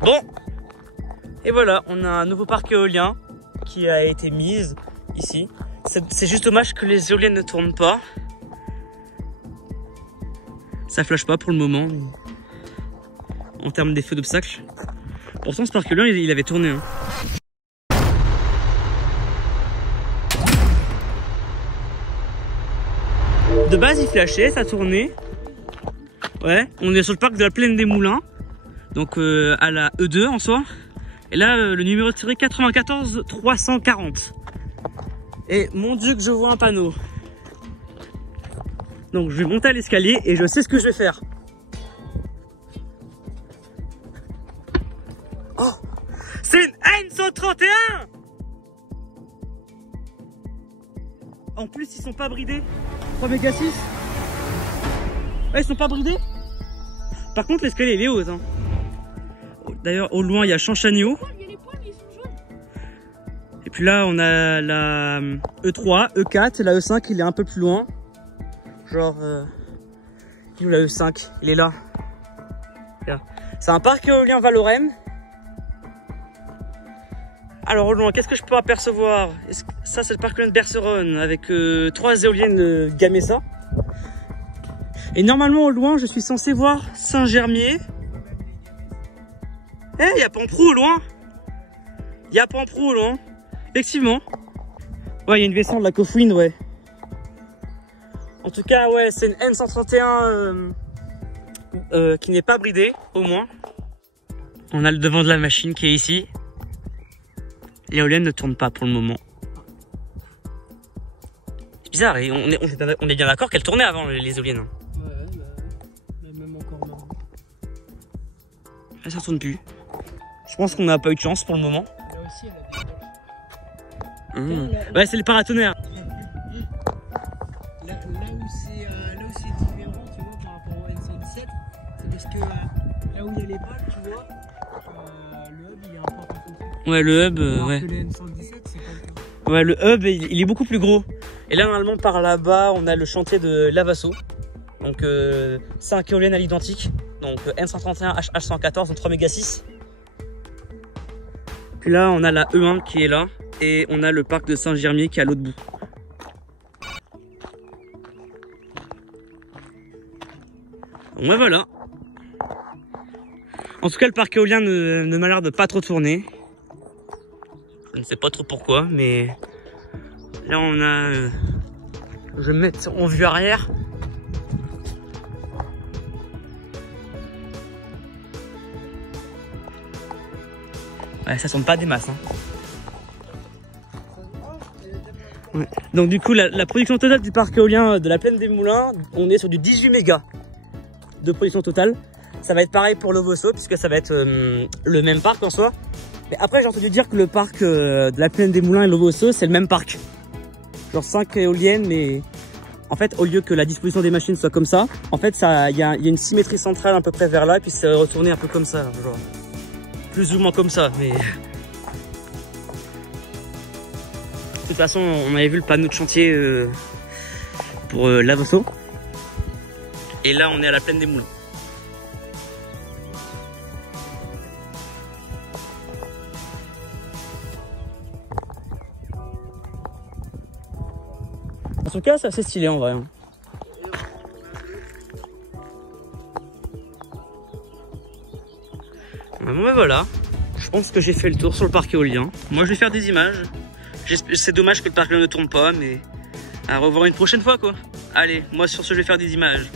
Bon, et voilà, on a un nouveau parc éolien qui a été mis ici. C'est juste dommage que les éoliennes ne tournent pas. Ça flash pas pour le moment en termes d'effet d'obstacle. Pourtant ce parc éolien il avait tourné. Hein. De base il flashait, ça tournait. Ouais, on est sur le parc de la Plaine des Moulins. Donc à la E2 en soi. Et là le numéro de série 94 340. Et mon dieu que je vois un panneau. Donc je vais monter à l'escalier et je sais ce que je vais faire. Oh, c'est une N131. En plus ils sont pas bridés. 3 méga 6. Ouais, ils sont pas bridés. Par contre l'escalier il est haut. Hein. D'ailleurs au loin il y a Champchagneau. Et puis là on a la E3, E4, la E5 il est un peu plus loin. Genre il est où la E5? Il est là. C'est un parc éolien Valorem. Alors au loin qu'est-ce que je peux apercevoir? Ça c'est le parc éolien de Berceronne avec 3 éoliennes Gamesa. Et normalement au loin je suis censé voir Saint-Germier. Eh, il y a Pamprou au loin. Il y a Pamprou au loin. Effectivement. Ouais, il y a une descente de la Cofouine, ouais. En tout cas, ouais, c'est une N131 qui n'est pas bridée, au moins. On a le devant de la machine qui est ici. L'éolienne ne tourne pas pour le moment. C'est bizarre, et on est bien d'accord qu'elle tournait avant les éoliennes. Ouais, même encore maintenant. Là, ça tourne plus. Je pense qu'on n'a pas eu de chance pour le moment. Là aussi, elle a... Ouais, c'est le paratonnerre. Là où c'est différent, tu vois, par rapport au N117, c'est parce que là où il y a les pales, tu vois, le hub il est un peu enfoncé. Ouais, le hub, ouais. Que le N117, c'est pas le cas. Ouais, le hub, il est beaucoup plus gros. Et là, normalement, par là-bas, on a le chantier de Lavasso. Donc, 5 éoliennes à l'identique. Donc, N131, H114, donc 3 méga 6. Puis là, on a la E1 qui est là. Et on a le parc de Saint-Germier qui est à l'autre bout. Ouais, voilà. En tout cas, le parc éolien ne m'a l'air de pas trop tourner. Je ne sais pas trop pourquoi, mais là on a... je vais me mettre en vue arrière. Ouais, ça sonne pas des masses. Hein. Ouais. Donc du coup, la production totale du parc éolien de la Plaine des Moulins, on est sur du 18 mégas de production totale. Ça va être pareil pour Lovosso, puisque ça va être le même parc en soi. Mais après, j'ai entendu dire que le parc de la Plaine des Moulins et Lovosso, c'est le même parc. Genre 5 éoliennes, mais en fait, au lieu que la disposition des machines soit comme ça, en fait, il y a une symétrie centrale à peu près vers là, puis c'est retourné un peu comme ça, genre plus ou moins comme ça, mais... De toute façon, on avait vu le panneau de chantier pour Lavosso. Et là, on est à la Plaine des Moulins. En tout cas, c'est assez stylé en vrai. Hein. Bon ben voilà, je pense que j'ai fait le tour sur le parc éolien. Moi je vais faire des images. C'est dommage que le parc éolien ne tourne pas, mais à revoir une prochaine fois quoi. Allez, moi sur ce je vais faire des images.